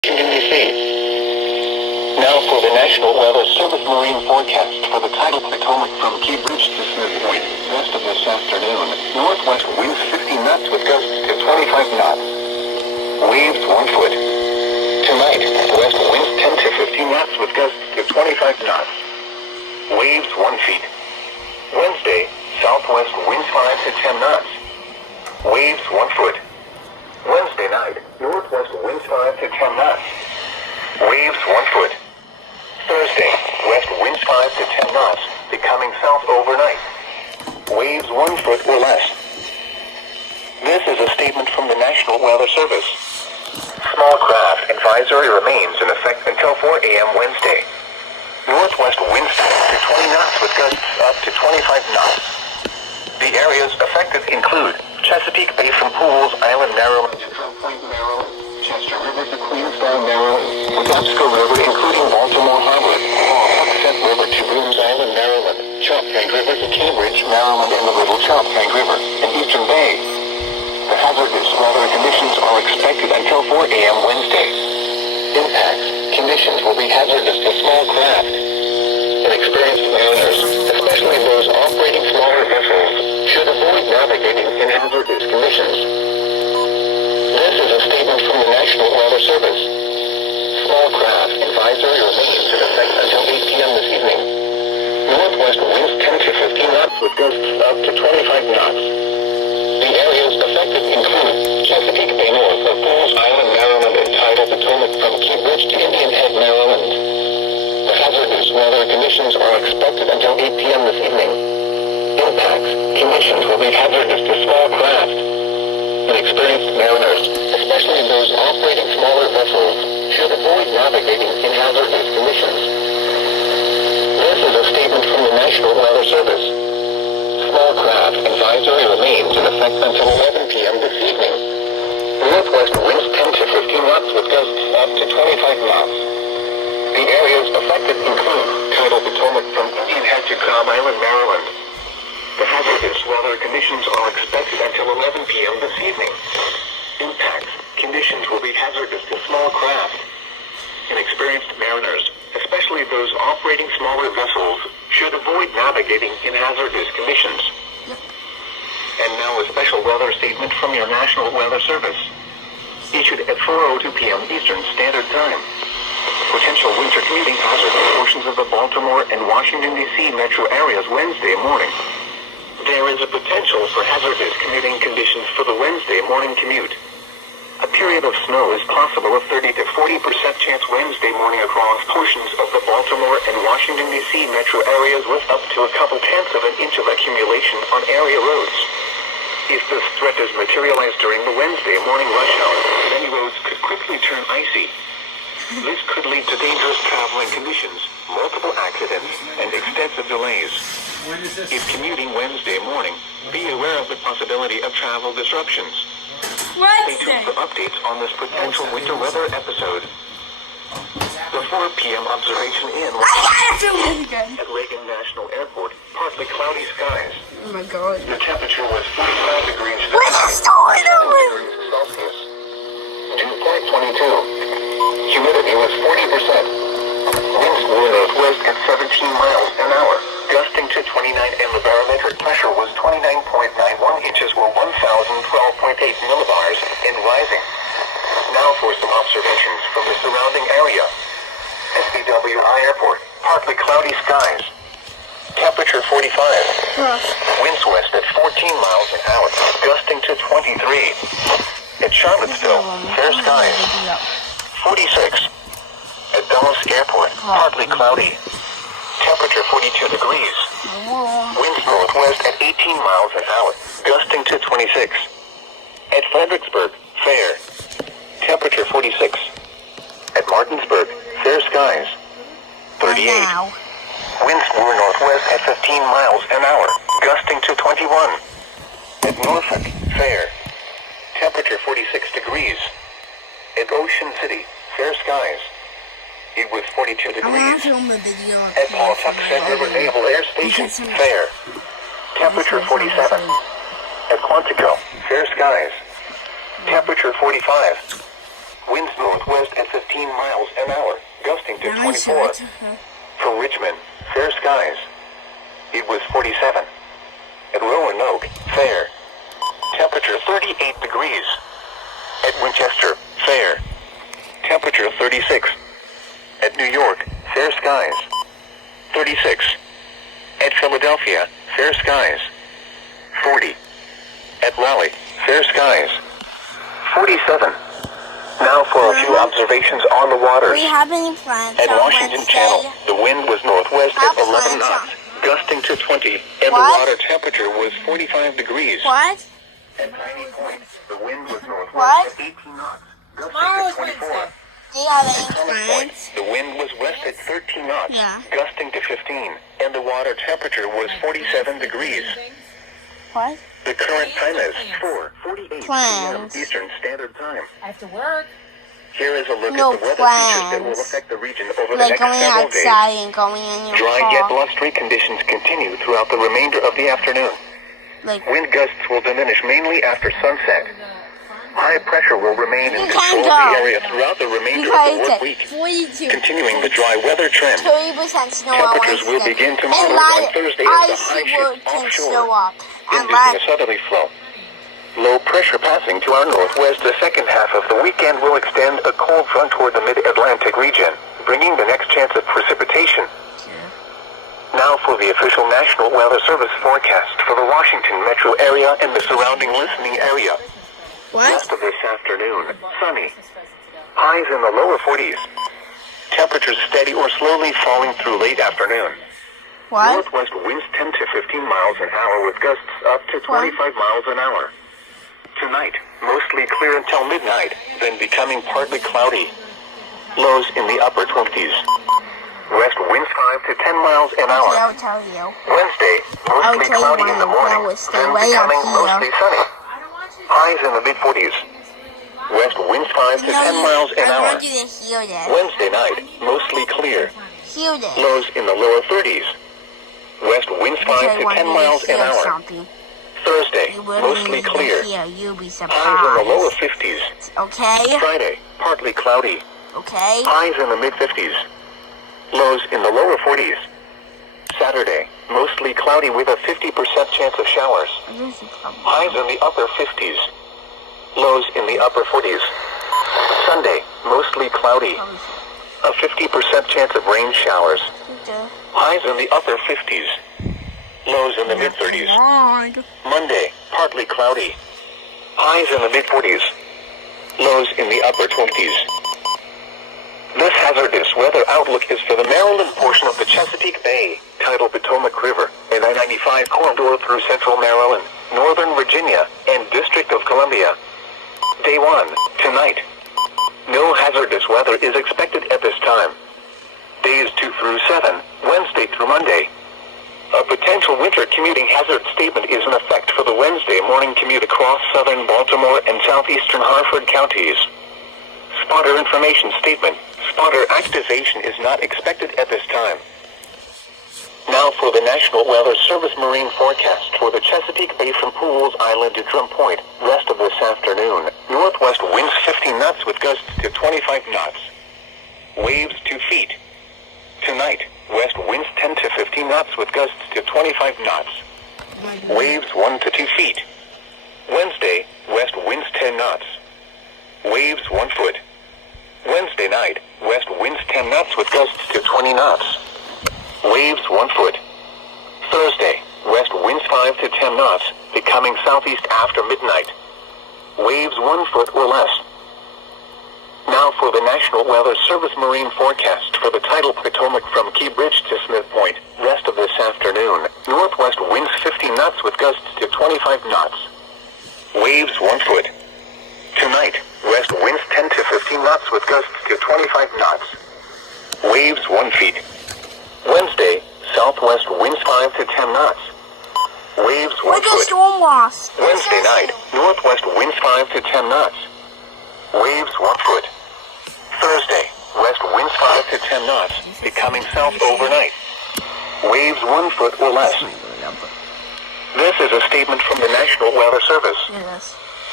Washington, D.C. Now for the National Weather Service marine forecast for the tidal Potomac from Key Bridge to Smith Point. Rest of this afternoon, northwest winds 50 knots with gusts to 25 knots. Waves 1 foot. Tonight, west winds 10 to 15 knots with gusts to 25 knots. Waves 1 feet. Wednesday, southwest winds 5 to 10 knots. Waves 1 foot. Wednesday night, northwest winds 5 to 10 knots. Waves 1 foot. Thursday, west winds 5 to 10 knots, becoming south overnight. Waves 1 foot or less. This is a statement from the National Weather Service. Small craft advisory remains in effect until 4 a.m. Wednesday. Northwest winds 10 to 20 knots with gusts up to 25 knots. The areas affected include Chesapeake Bay from Pools Island, Maryland to Drum Point, Maryland, Chester River to Queenstown, Maryland, Patapsco River including Baltimore Harbor, Pawtucket River to Boones Island, Maryland, Choptank River to Cambridge, Maryland, and the Little Choptank River, and Eastern Bay. The hazardous weather conditions are expected until 4 a.m. Wednesday. Impacts, conditions will be hazardous to small craft. Inexperienced mariners, especially those operating smaller vessels, should avoid navigating in hazardous conditions. This is a statement from the National Weather Service. Small craft advisory remains in effect until 8 p.m. this evening. Northwest winds 10 to 15 knots with gusts up to 25 knots. The areas affected include Chesapeake Bay north of Pools Island, Maryland, and tidal Potomac from Key Bridge to Indian Head, Maryland. The hazardous weather conditions are expected until 8 p.m. this evening. Impacts, conditions will be hazardous to small craft. Inexperienced mariners, especially those operating smaller vessels, should avoid navigating in hazardous conditions. This is a statement from the National Weather Service. Small craft advisory remains in effect until 11 p.m. this evening. Northwest winds 10 to 15 knots with gusts up to 25 knots. The areas affected include tidal Potomac from Indian Head to Cobb Island, Maryland. The hazardous weather conditions are expected until 11 p.m. this evening. Impacts, conditions will be hazardous to small craft. Inexperienced mariners, especially those operating smaller vessels, should avoid navigating in hazardous conditions. And now a special weather statement from your National Weather Service. Issued at 4:02 p.m. Eastern Standard Time. Potential winter commuting hazard in portions of the Baltimore and Washington, D.C. metro areas Wednesday morning. There is a potential for hazardous commuting conditions for the Wednesday morning commute. A period of snow is possible of 30 to 40% chance Wednesday morning across portions of the Baltimore and Washington, D.C. metro areas with up to a couple tenths of an inch of accumulation on area roads. If this threat is materialized during the Wednesday morning rush hour, many roads could quickly turn icy. This could lead to dangerous traveling conditions, multiple accidents, and extensive delays. If commuting Wednesday morning, be aware of the possibility of travel disruptions. Stay tuned for updates on this potential winter weather episode. The 4 p.m. observation in at Reagan National Airport, partly cloudy skies. Oh my god. The temperature was 45 degrees Celsius. Dew point 22. Humidity was 40%. Winds were northwest at 17 miles an hour, gusting to 29, and the barometric pressure was 29.91 inches or 1,012.8 millibars and rising. Now for some observations from the surrounding area. SBWI Airport, partly cloudy skies. Temperature 45. Winds west at 14 miles an hour, gusting to 23. At Charlottesville, fair skies. 46. At Dulles Airport, partly cloudy. Temperature 42 degrees. Winds northwest at 18 miles an hour, gusting to 26. At Fredericksburg, fair. Temperature 46. At Martinsburg, fair skies. 38. Winds were northwest at 15 miles an hour, gusting to 21. At Norfolk, fair. Temperature 46 degrees. At Ocean City, fair skies. It was 42 degrees. At Pawtucket River Naval Air Station, fair. Temperature 47. At Quantico, fair skies. Temperature 45. Winds northwest at 15 miles an hour, gusting to 24. For Richmond, fair skies. It was 47. At Roanoke, fair. Temperature 38 degrees. At Winchester, fair. Temperature 36. At New York, fair skies. 36. At Philadelphia, fair skies. 40. At Raleigh, fair skies. 47. Now for a few observations on the waters. Do you have any plans At on Washington Wednesday? Channel, the wind was northwest Have at 11 plans knots, gusting to 20, and What? the water temperature was 45 degrees. What? At 90 points, the wind was northwest What? at 18 knots, gusting Tomorrow to is 24. Wednesday. Do you have any At Summit Point, plans? the wind was west at 13 knots, Yeah. gusting to 15, and the water temperature was 47 degrees. What? The current time is 4:48 p.m. Plans. Eastern Standard Time. I have to work. Here is a look No at the weather features that will plans. affect the region over the Like next going several days. outside and going in your Dry yet car. blustery conditions continue throughout the remainder of the afternoon. Like, Wind gusts will diminish mainly after sunset. High pressure will remain in You control can't of the go. area throughout the remainder of because the work it's week, 42. continuing the dry weather trend. 30% snow on Temperatures will Wednesday. begin to And moderate on Thursday as the high icy wood shifts can offshore, snow up. And inducing a southerly flow. Low pressure passing to our northwest the second half of the weekend will extend a cold front toward the mid-Atlantic region, bringing the next chance of precipitation. Now for the official National Weather Service forecast for the Washington metro area and the surrounding listening area. what? Rest of this afternoon, sunny. Highs in the lower 40s. Temperatures steady or slowly falling through late afternoon. What? Northwest winds 10 to 15 miles an hour with gusts up to 25 miles an hour. Tonight, mostly clear until midnight, then becoming partly cloudy. Lows in the upper 20s. West winds 5 to 10 miles an Okay, hour. I'll tell you. Wednesday, I'll mostly tell you cloudy when in the I morning, will stay then way up becoming here. mostly sunny. Highs in the mid-40s. West winds 5 to 10 miles an I hour. want you to hear this. Wednesday night, mostly clear. Hear this. Lows in the lower 30s. West winds 5 Because I to want 10 you miles to an hear hour. something. Thursday, You really mostly need to clear. hear. You'll be Highs in the lower surprised. 50s. Okay? Friday, partly cloudy. Okay? Highs in the mid-50s. Lows in the lower 40s. Saturday, mostly cloudy with a 50% chance of showers. This is probably- Highs in the upper 50s. Lows in the upper 40s. Sunday, mostly cloudy. probably A 50% chance of rain showers. should- Highs in the upper 50s. Lows in the mid-30s. Wrong. Monday, partly cloudy. Highs in the mid-40s. Lows in the upper 20s. This hazardous weather outlook is for the Maryland portion of the Chesapeake Bay, tidal Potomac River, and I-95 corridor through central Maryland, northern Virginia, and District of Columbia. Day 1, tonight. No hazardous weather is expected at this time. Days 2 through 7, Wednesday through Monday. A potential winter commuting hazard statement is in effect for the Wednesday morning commute across southern Baltimore and southeastern Harford counties. Spotter information statement. Spotter activation is not expected at this time. Now for the National Weather Service marine forecast for the Chesapeake Bay from Pools Island to Drum Point, rest of this afternoon. Northwest winds 15 knots with gusts to 25 knots. Waves 2 feet. Tonight, west winds 10 to 15 knots with gusts to 25 knots. Waves 1 to 2 feet. Wednesday, west winds 10 knots. Waves 1 foot. Wednesday night, west winds 10 knots with gusts to 20 knots. Waves 1 foot. Thursday, west winds 5 to 10 knots, becoming southeast after midnight. Waves 1 foot or less. Now for the National Weather Service marine forecast for the tidal Potomac from Key Bridge to Smith Point, rest of this afternoon. Northwest winds 15 knots with gusts to 25 knots. Waves 1 foot. Tonight, west winds 10 to 15 knots with gusts to 25 knots. Waves 1 feet. Wednesday, southwest winds 5 to 10 knots. Waves 1 Look at foot. storm loss. Wednesday night, northwest winds 5 to 10 knots. Waves 1 foot. Thursday, west winds 5 to 10 knots, becoming south overnight. Waves 1 foot or less. This is a statement from the National Weather Service. Yes.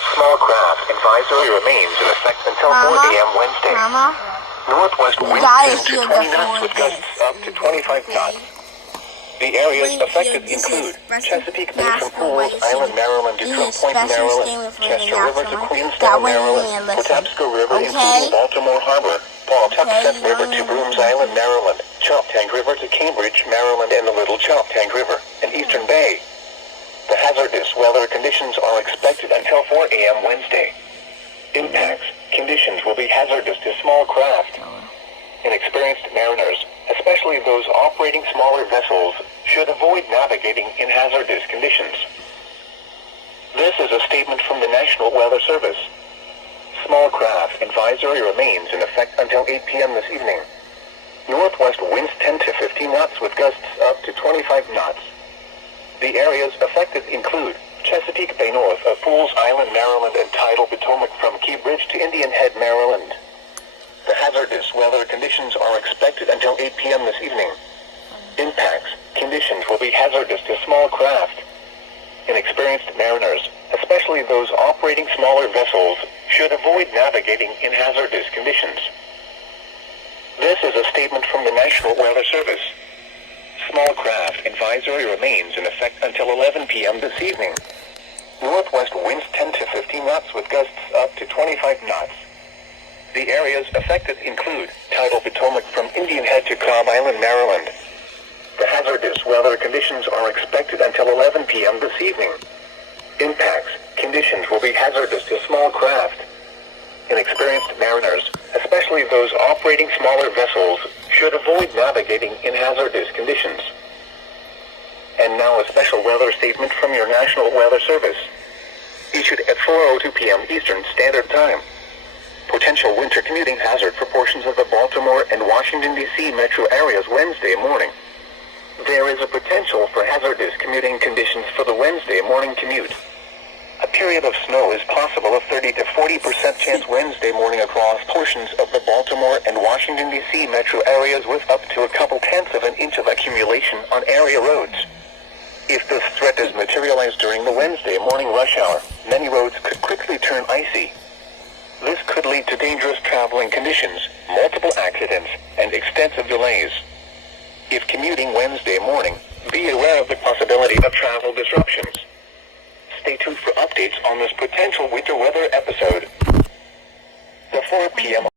Small craft advisory remains in effect until 4 Mama? a.m. Wednesday. Mama, Northwest you winds gotta 10 to hear 20 the knots full with gusts up to this. 25 knots. The areas When affected this is include special Chesapeake Bay from national Pools Island, Maryland to this Drum is Point, special Maryland, statement from Chester the River to national Queenstown, that went in Maryland, and listen. Patapsco River Okay? including Baltimore Harbor, Pawtuxet Okay, River you to don't Brooms even Island, listen. Maryland, Choptank River to Cambridge, Maryland, and the Little Choptank River, and Eastern Bay. The hazardous weather conditions are expected until 4 a.m. Wednesday. Impacts, conditions will be hazardous to small craft. Inexperienced mariners, especially those operating smaller vessels, should avoid navigating in hazardous conditions. This is a statement from the National Weather Service. Small craft advisory remains in effect until 8 p.m. this evening. Northwest winds 10 to 15 knots with gusts up to 25 knots. The areas affected include Chesapeake Bay north of Pools Island, Maryland, and tidal Potomac from Key Bridge to Indian Head, Maryland. The hazardous weather conditions are expected until 8 p.m. this evening. Impacts, conditions will be hazardous to small craft. Inexperienced mariners, especially those operating smaller vessels, should avoid navigating in hazardous conditions. This is a statement from the National Weather Service. Small craft advisory remains in effect until 11 p.m. this evening. Northwest winds 10 to 15 knots with gusts up to 25 knots. The areas affected include tidal Potomac from Indian Head to Cobb Island, Maryland. The hazardous weather conditions are expected until 11 p.m. this evening. Impacts, conditions will be hazardous to small craft. Inexperienced mariners, especially those operating smaller vessels, should avoid navigating in hazardous conditions. And now a special weather statement from your National Weather Service. Issued at 4:02 p.m. Eastern Standard Time. Potential winter commuting hazard for portions of the Baltimore and Washington, D.C. metro areas Wednesday morning. There is a potential for hazardous commuting conditions for the Wednesday morning commute. A period of snow is possible of 30 to 40% chance Wednesday morning across portions of the Baltimore and Washington, D.C. metro areas with up to a couple tenths of an inch of accumulation on area roads. If this threat is materialized during the Wednesday morning rush hour, many roads could quickly turn icy. This could lead to dangerous traveling conditions, multiple accidents, and extensive delays. If commuting Wednesday morning, be aware of the possibility of travel disruptions. Stay tuned for updates on this potential winter weather episode. The 4 p.m.